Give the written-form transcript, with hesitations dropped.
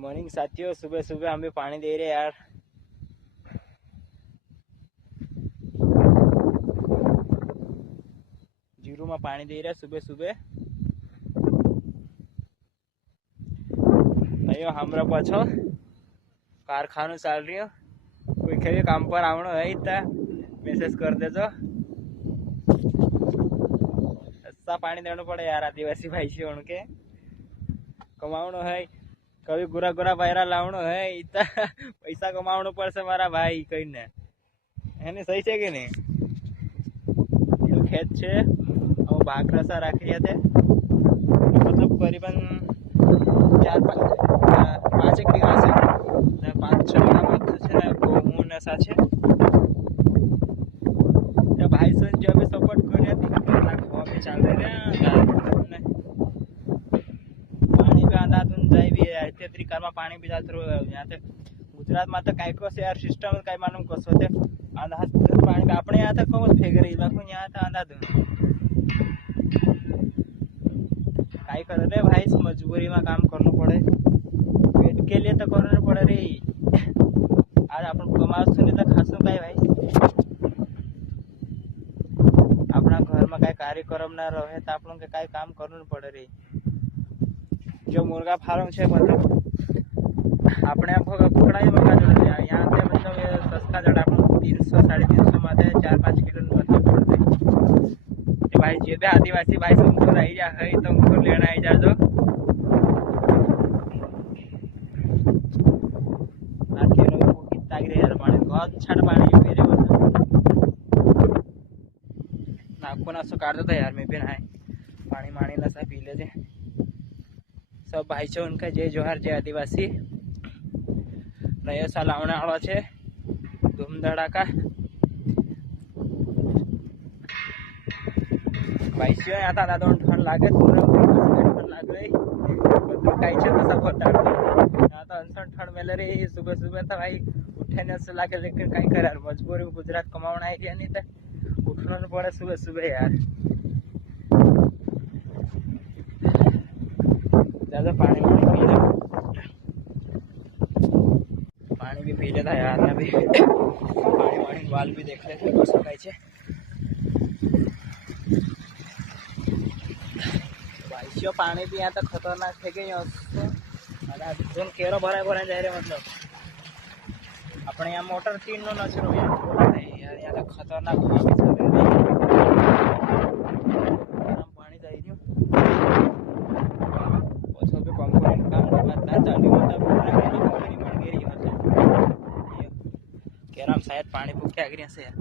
Morning साथियों, सुबह सुबह हम भी पानी दे रहे यार। जीरो में पानी दे रहे सुबह सुबह। अयो हमरा पाछो कारखानो चाल रही हो, कोई खेबे काम पर आवनो है इतना मैसेज कर देजो। ऐसा पानी देना पड़े यार, आदिवासी भाई से उनके कमावनो है। कभी गुरा गुरा बायरा लावनो है, इतना पैसा कमावनो पड़से मारा भाई कहीं ने है। सही है कि नहीं? खेत छे हम भाग रसा राखी રહ્યા थे, मतलब करीबन 4-5 बीघा से 5-6 बीघा मत છે ઘઉં ને સાચે તે ભાઈ સન જે અમે સપોર્ટ કર્યા કેટલા ખવા મે ચાલ રહ્યા ને પાણી पे अंधाधुन જાય બી તે તરીકામાં પાણી બી જાત રહ્યો यहाँ ते गुजरात में तो काय को से यार सिस्टम काय मालूम कसो ते अंधाधुन पानी पे अपने यहाँ तो कम फेंक रही बाकी यहाँ तो अंधाधुन काय करे रे भाई, मजबूरी में काम करना पड़े, पेट के लिए तो करना पड़े रे। आज अपन कमाओ सुने तो खासो काय भाई, अपना घर में काय कार्यक्रम ना रहे तो अपन के काय काम करना पड़े रे। जो मुर्गा फार्म है मतलब अपने आप पकड़ा मुर्गा जोड़े यहाँ से मतलब सस्ता जड़ा 300-350 में 4-5 किलो मतलब पड़ते भाई। जे भी आदिवासी भाई तुमको रही जा है तो उनको लेना ही जा जो बहुत छठ पानी मेरे नाखून असो काट देता यार। मैं भी नहाए पानी मानी नशा पी ले सब भाई छे उनका जय जोहार, जय आदिवासी। नया साल आने वाला है, धूम धड़ाका भाई से यहाँ था दादा ठंड लागे ठंड लाग रही कहीं तो सब यहाँ तो अनसन ठंड मिल रही सुबह सुबह तो भाई उठे ने से लागे, लेकिन कहीं करे यार मजबूरी में गुजरात कमाना है नहीं तो उठना पड़े सुबह सुबह यार। ज्यादा पानी भी पी लेता यार। अभी पानी वाणी वाल भी देख लेते कसो काय छे भाई। पानी भी यहाँ तक खतरनाक थे कि जोन केरो भरा भरा जाए रे, मतलब अपने यहाँ मोटर 3 नो नचरो यार यहाँ तक खतरनाक पानी जाए रही शायद पानी भूखे आगे से यार।